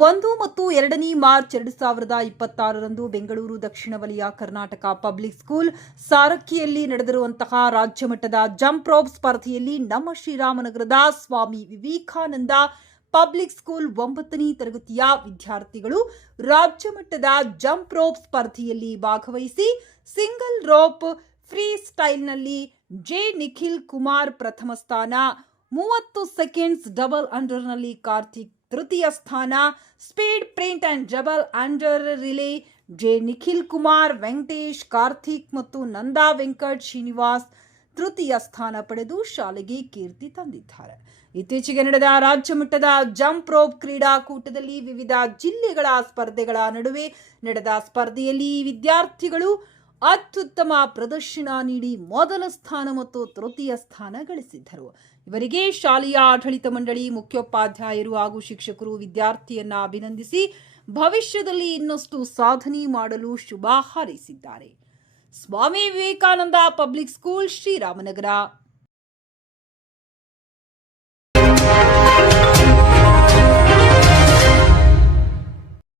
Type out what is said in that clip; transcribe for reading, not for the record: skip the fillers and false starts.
1 ಮತ್ತು 2 ಮಾರ್ಚ್ 2026ರಂದು ಬೆಂಗಳೂರು ದಕ್ಷಿಣ ವಲಯ Karnataka public school ಸಾರಕ್ಕಿಯಲ್ಲಿ ನಡೆದಿರುವಂತಹ ರಾಜ್ಯ ಮಟ್ಟದ ಜಂಪ್ ರೋಪ್ ಸ್ಪರ್ಧೆಯಲ್ಲಿ ನಮ್ಮ ಶ್ರೀರಾಮನಗರದ ಸ್ವಾಮಿ ವಿವೇಕಾನಂದ ಪಬ್ಲಿಕ್ ಸ್ಕೂಲ್ 9ನೇ ತರಗತಿಯ ವಿದ್ಯಾರ್ಥಿಗಳು ರಾಜ್ಯ ಮಟ್ಟದ ಜಂಪ್ ರೋಪ್ ಸ್ಪರ್ಧೆಯಲ್ಲಿ ಭಾಗವಹಿಸಿ ಸಿಂಗಲ್ ರೋಪ್ ಫ್ರೀ ಸ್ಟೈಲ್ನಲ್ಲಿ ಜೆ ನಿಖಿಲ್ ಕುಮಾರ್ ಪ್ರಥಮ ಸ್ಥಾನ, 30 ಸೆಕೆಂಡ್ಸ್ ಡಬಲ್ ಅಂಡರ್ನಲ್ಲಿ ಕಾರ್ತಿಕ್ ತೃತೀಯ ಸ್ಥಾನ, speed sprint and double under relay J Nikhil Kumar, Venkatesh, Karthik ಮತ್ತು ನಂದಾ ವೆಂಕಟ್ ಶ್ರೀನಿವಾಸ್ ತೃತೀಯ ಸ್ಥಾನ ಪಡೆದು ಶಾಲೆಗೆ ಕೀರ್ತಿ ತಂದಿದ್ದಾರೆ. ಇತ್ತೀಚೆಗೆ ನಡೆದ ರಾಜ್ಯ ಮಟ್ಟದ ಜಂಪ್ ರೋಪ್ ಕ್ರೀಡಾಕೂಟದಲ್ಲಿ ವಿವಿಧ ಜಿಲ್ಲೆಗಳ ಸ್ಪರ್ಧೆಗಳ ನಡುವೆ ನಡೆದ ಸ್ಪರ್ಧೆಯಲ್ಲಿ ವಿದ್ಯಾರ್ಥಿಗಳು ಅತ್ಯುತ್ತಮ ಪ್ರದರ್ಶನ ನೀಡಿ ಮೊದಲ ಸ್ಥಾನ ಮತ್ತು ತೃತೀಯ ಸ್ಥಾನ ಗಳಿಸಿದ್ದರು. ಇವರಿಗೆ ಶಾಲೆಯ ಆಡಳಿತ ಮಂಡಳಿ, ಮುಖ್ಯೋಪಾಧ್ಯಾಯರು ಹಾಗೂ ಶಿಕ್ಷಕರು ವಿದ್ಯಾರ್ಥಿಯನ್ನ ಅಭಿನಂದಿಸಿ ಭವಿಷ್ಯದಲ್ಲಿ ಇನ್ನಷ್ಟು ಸಾಧನೆ ಮಾಡಲು ಶುಭ ಹಾರೈಸಿದ್ದಾರೆ. ಸ್ವಾಮಿ ವಿವೇಕಾನಂದ ಪಬ್ಲಿಕ್ ಸ್ಕೂಲ್, ಶ್ರೀರಾಮನಗರ.